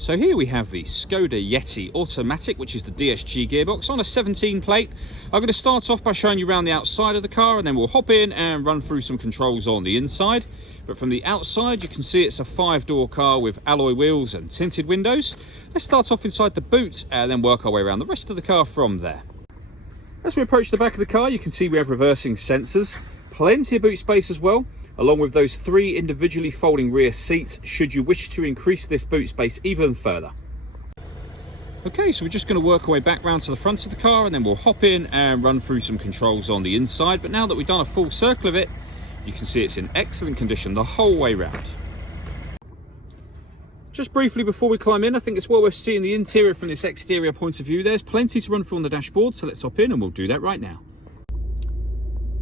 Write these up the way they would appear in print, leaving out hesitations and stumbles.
So here we have the Skoda Yeti automatic, which is the DSG gearbox on a 17 plate. I'm going to start off by showing you around the outside of the car, and then we'll hop in and run through some controls on the inside. But from the outside, you can see it's a 5-door car with alloy wheels and tinted windows. Let's start off inside the boot and then work our way around the rest of the car from there. As we approach the back of the car, you can see we have reversing sensors, plenty of boot space as well, along with those 3 individually folding rear seats should you wish to increase this boot space even further. Okay, so we're just going to work our way back round to the front of the car, and then we'll hop in and run through some controls on the inside. But now that we've done a full circle of it, you can see it's in excellent condition the whole way round. Just briefly before we climb in, I think it's well worth seeing the interior from this exterior point of view. There's plenty to run through on the dashboard, so let's hop in and we'll do that right now.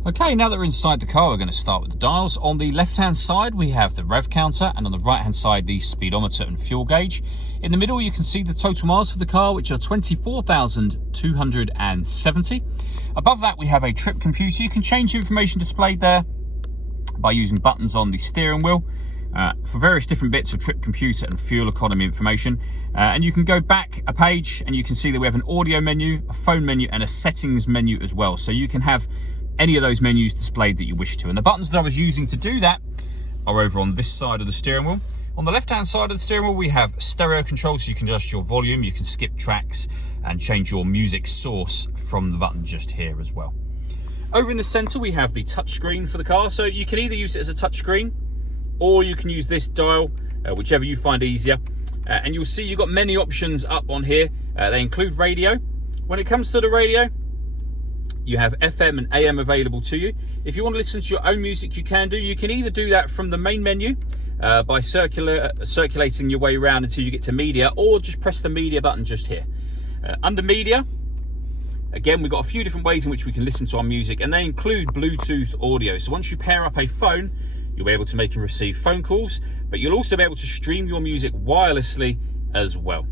Okay, now that we're inside the car, we're going to start with the dials. On the left-hand side, we have the rev counter, and on the right-hand side, the speedometer and fuel gauge. In the middle, you can see the total miles for the car, which are 24,270. Above that, we have a trip computer. You can change the information displayed there by using buttons on the steering wheel for various different bits of trip computer and fuel economy information. And you can go back a page, and you can see that we have an audio menu, a phone menu, and a settings menu as well. So you can have any of those menus displayed that you wish to. And the buttons that I was using to do that are over on this side of the steering wheel. On the left-hand side of the steering wheel, we have stereo control, so you can adjust your volume, you can skip tracks, and change your music source from the button just here as well. Over in the center, we have the touchscreen for the car. So you can either use it as a touchscreen, or you can use this dial, whichever you find easier. And you'll see you've got many options up on here. They include radio. When it comes to the radio, you have FM and AM available to you. If you want to listen to your own music, you can do. You can either do that from the main menu by circulating your way around until you get to media, or just press the media button just here. Under media, again, we've got a few different ways in which we can listen to our music, and they include Bluetooth audio. So once you pair up a phone, you'll be able to make and receive phone calls, but you'll also be able to stream your music wirelessly as well.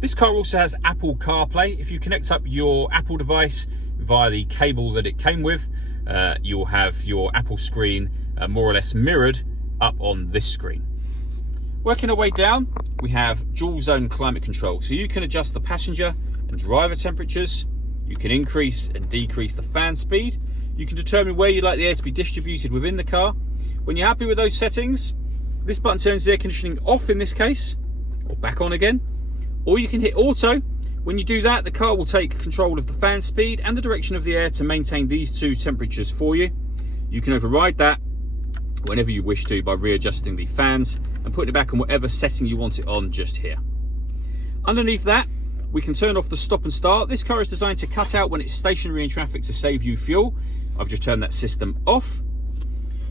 This car also has Apple CarPlay. If you connect up your Apple device via the cable that it came with, you'll have your Apple screen more or less mirrored up on this screen. Working our way down, we have dual zone climate control. So you can adjust the passenger and driver temperatures. You can increase and decrease the fan speed. You can determine where you'd like the air to be distributed within the car. When you're happy with those settings, this button turns the air conditioning off in this case, or back on again. Or you can hit auto. When you do that, the car will take control of the fan speed and the direction of the air to maintain these 2 temperatures for you. You can override that whenever you wish to by readjusting the fans and putting it back on whatever setting you want it on just here. Underneath that, we can turn off the stop and start. This car is designed to cut out when it's stationary in traffic to save you fuel. I've just turned that system off.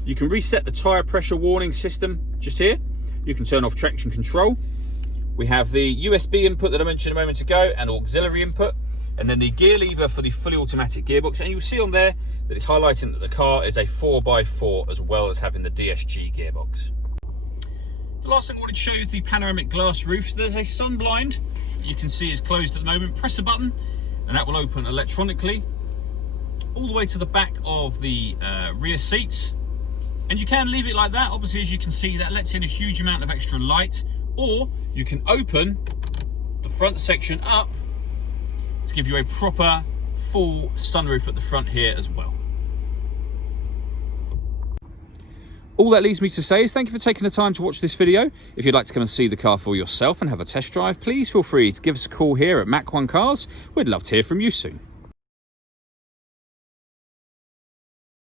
You can reset the tyre pressure warning system just here. You can turn off traction control. We have the USB input that I mentioned a moment ago, and auxiliary input, and then the gear lever for the fully automatic gearbox. And you'll see on there that it's highlighting that the car is a 4x4 as well as having the DSG gearbox. The last thing I wanted to show you is the panoramic glass roof. So there's a sun blind that you can see is closed at the moment. Press a button and that will open electronically all the way to the back of the rear seats. And you can leave it like that. Obviously, as you can see, that lets in a huge amount of extra light. Or you can open the front section up to give you a proper full sunroof at the front here as well. All that leaves me to say is thank you for taking the time to watch this video. If you'd like to come and see the car for yourself and have a test drive, please feel free to give us a call here at Mach 1 Cars. We'd love to hear from you soon.